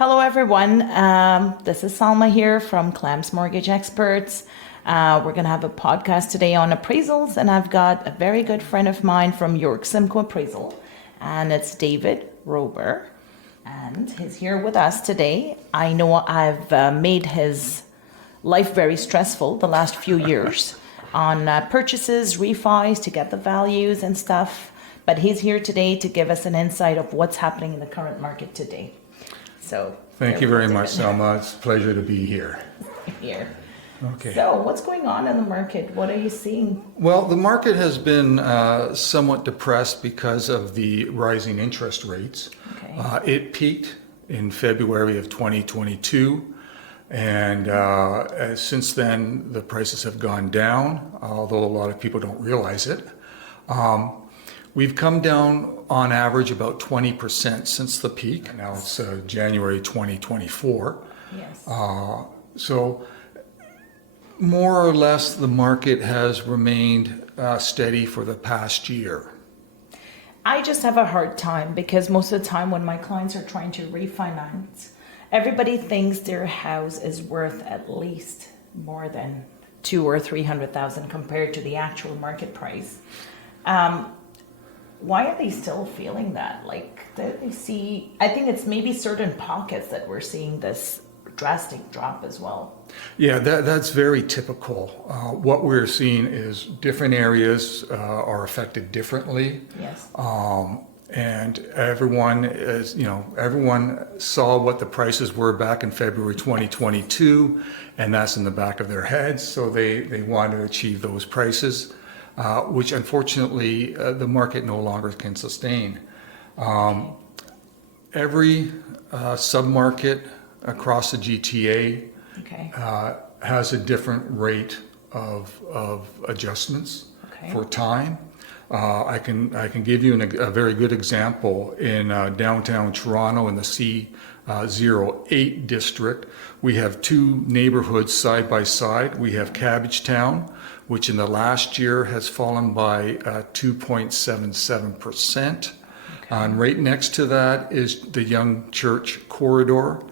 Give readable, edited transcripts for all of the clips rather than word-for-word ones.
Hello, everyone. This is Salma here from Klamss Mortgage Experts. We're going to have a podcast today on appraisals, and I've got a very good friend of mine from York Simcoe Appraisal, and it's David Rober, and he's here with us today. I know I've made his life very stressful the last few years on purchases, refis, to get the values and stuff, but he's here today to give us an insight of what's happening in the current market today. So thank you very much, Salma. It's a pleasure to be here. Here. Okay. So what's going on in the market? What are you seeing? Well, the market has been somewhat depressed because of the rising interest rates. Okay. It peaked in February of 2022, and since then the prices have gone down, although a lot of people don't realize it. We've come down on average about 20% since the peak. Now it's January 2024. Yes. So more or less the market has remained steady for the past year. I just have a hard time because most of the time when my clients are trying to refinance, everybody thinks their house is worth at least more than $200,000 or $300,000 compared to the actual market price. Why are they still feeling that? Like, they see, I think it's maybe certain pockets that we're seeing this drastic drop as well. Yeah, that's very typical. What we're seeing is different areas are affected differently. Yes. And everyone everyone saw what the prices were back in February 2022, and that's in the back of their heads. So they want to achieve those prices. Which unfortunately the market no longer can sustain. Every submarket across the GTA Okay. has a different rate of adjustments Okay. for time. I can give you a very good example in downtown Toronto in the C08 district. We have two neighborhoods side by side. We have Cabbagetown, which in the last year has fallen by 2.77%. And right next to that is the Young Church corridor,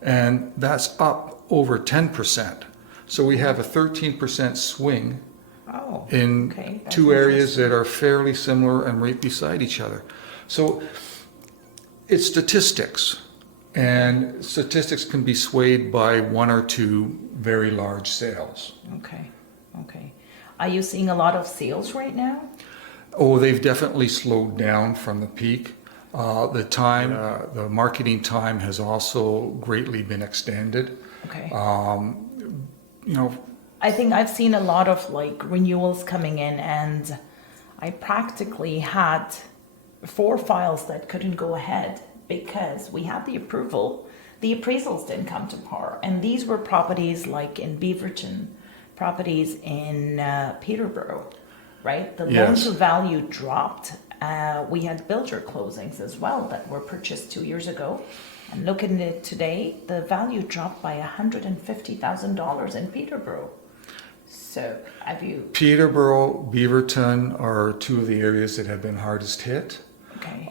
and that's up over 10%. So we have a 13% swing in two areas that are fairly similar and right beside each other. So it's statistics, and statistics can be swayed by one or two very large sales. Okay. Okay. Are you seeing a lot of sales right now? Oh, they've definitely slowed down from the peak. The marketing time has also greatly been extended. Okay. I think I've seen a lot of renewals coming in, and I practically had 4 files that couldn't go ahead because we had the approval. The appraisals didn't come to par, and these were properties like in Beaverton, properties in Peterborough, right? The loan to value dropped. We had builder closings as well that were purchased 2 years ago. And looking at it today, the value dropped by $150,000 in Peterborough. So have you... Peterborough, Beaverton are two of the areas that have been hardest hit. Okay.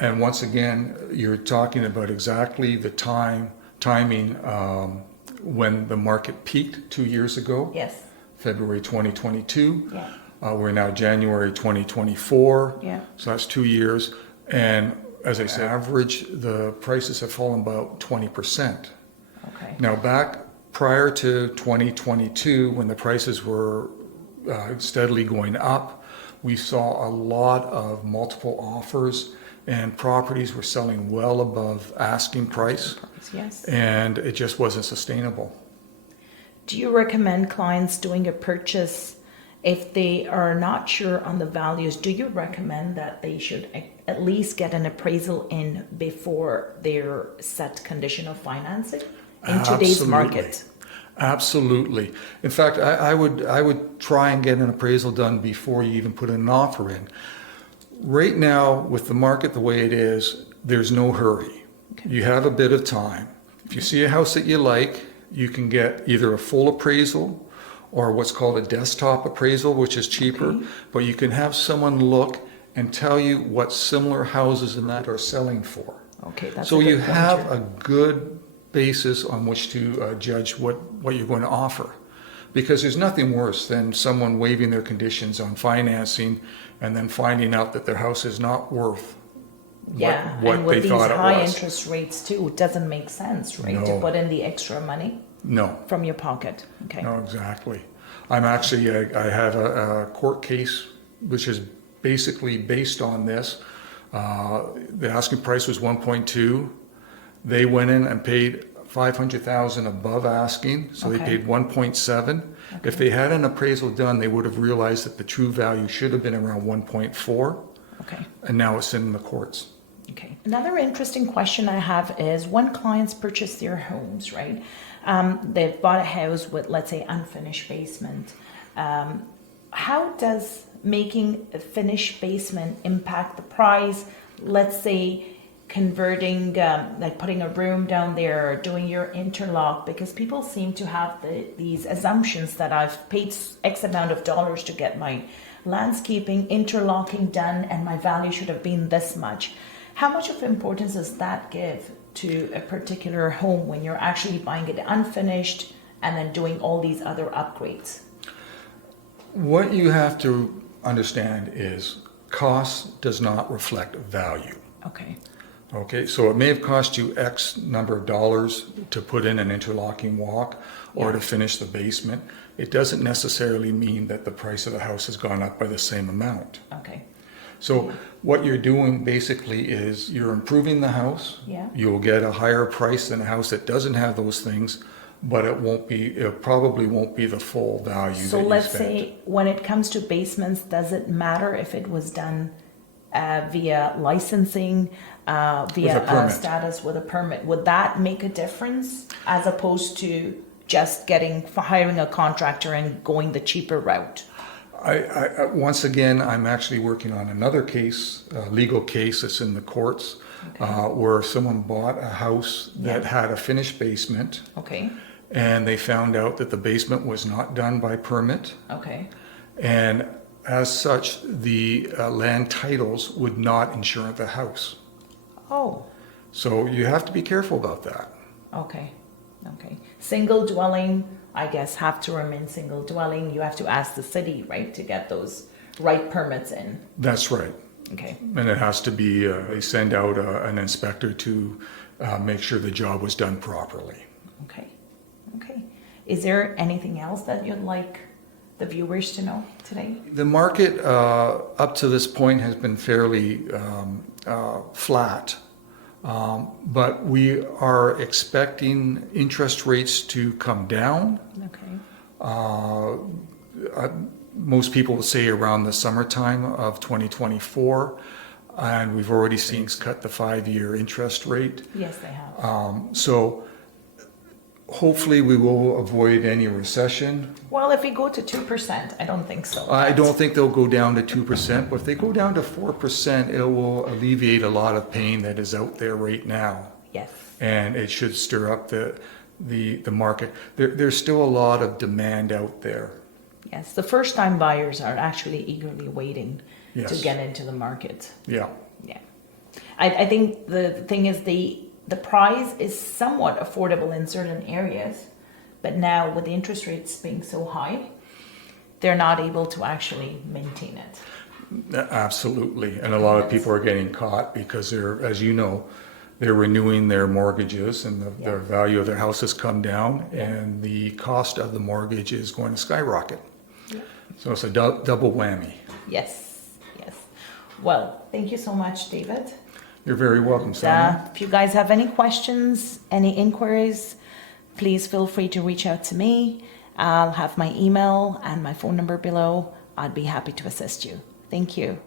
And once again, you're talking about exactly the timing when the market peaked 2 years ago. Yes. February 2022. Yeah. We're now January 2024. Yeah. So that's 2 years. And as I said, average, the prices have fallen about 20%. Okay. Now back prior to 2022, when the prices were steadily going up, we saw a lot of multiple offers, and properties were selling well above asking price. Yes. And it just wasn't sustainable. Do you recommend clients doing a purchase if they are not sure on the values? Do you recommend that they should at least get an appraisal in before their set condition of financing in today's market? Absolutely. In fact, I would try and get an appraisal done before you even put an offer in. Right now, with the market the way it is, there's no hurry. Okay. You have a bit of time. If you see a house that you like, you can get either a full appraisal or what's called a desktop appraisal, which is cheaper, okay. But you can have someone look and tell you what similar houses in that are selling for. Okay, that's So a good you have pointer. a good basis on which to judge what you're going to offer. Because there's nothing worse than someone waiving their conditions on financing and then finding out that their house is not worth Yeah, what and they with these thought it high was. interest rates too, it doesn't make sense, right? To No. put in the extra money No, from your pocket. Okay. no, exactly. I'm actually, I have a court case which is basically based on this. The asking price was 1.2. They went in and paid 500,000 above asking, so they Okay. paid 1.7. If they had an appraisal done, they would have realized that the true value should have been around 1.4, Okay. and now it's in the courts. Okay. Another interesting question I have is when clients purchase their homes, right? They've bought a house with, let's say, unfinished basement. How does making a finished basement impact the price? Let's say converting, like putting a room down there, or doing your interlock, because people seem to have these assumptions that I've paid X amount of dollars to get my landscaping, interlocking done, and my value should have been this much. How much of importance does that give to a particular home when you're actually buying it unfinished and then doing all these other upgrades? What you have to understand is cost does not reflect value. Okay. Okay, so it may have cost you X number of dollars to put in an interlocking walk or to finish the basement. It doesn't necessarily mean that the price of the house has gone up by the same amount. Okay. So what you're doing basically is you're improving the house. Yeah. You'll get a higher price than a house that doesn't have those things, but it probably won't be the full value So that you let's spent. say when it comes to basements, does it matter if it was done via licensing, via With a permit. status with a permit? Would that make a difference as opposed to just hiring a contractor and going the cheaper route? I once again, I'm actually working on another case, a legal case that's in the courts, where someone bought a house that had a finished basement, Okay. and they found out that the basement was not done by permit, Okay. and as such, the land titles would not insure the house. Oh, So you have to be careful about that. okay. Okay. Single dwelling, I guess, have to remain single dwelling. You have to ask the city, right, to get those right permits in. That's right. Okay. And it has to be, they send out an inspector to make sure the job was done properly. Okay. Okay. Is there anything else that you'd like the viewers to know today? The market up to this point has been fairly flat, but we are expecting interest rates to come down. Okay. Most people will say around the summertime of 2024, and we've already seen cut the 5-year interest rate. Yes, they have. So hopefully we will avoid any recession. Well, if we go to 2%, I don't think so. I don't think they'll go down to 2%, but if they go down to 4%, it will alleviate a lot of pain that is out there right now. Yes. And it should stir up the market. There's still a lot of demand out there. Yes. The first time buyers are actually eagerly waiting to Yes. get into the market. Yeah. Yeah. I think the thing is the price is somewhat affordable in certain areas, but now with the interest rates being so high, they're not able to actually maintain it. Absolutely. And a lot of people are getting caught because they're, as you know, they're renewing their mortgages and the value of their house has come down and the cost of the mortgage is going to skyrocket. Yeah. So it's a double whammy. Yes. Yes. Well, thank you so much, David. You're very welcome, Salma. If you guys have any questions, any inquiries, please feel free to reach out to me. I'll have my email and my phone number below. I'd be happy to assist you. Thank you.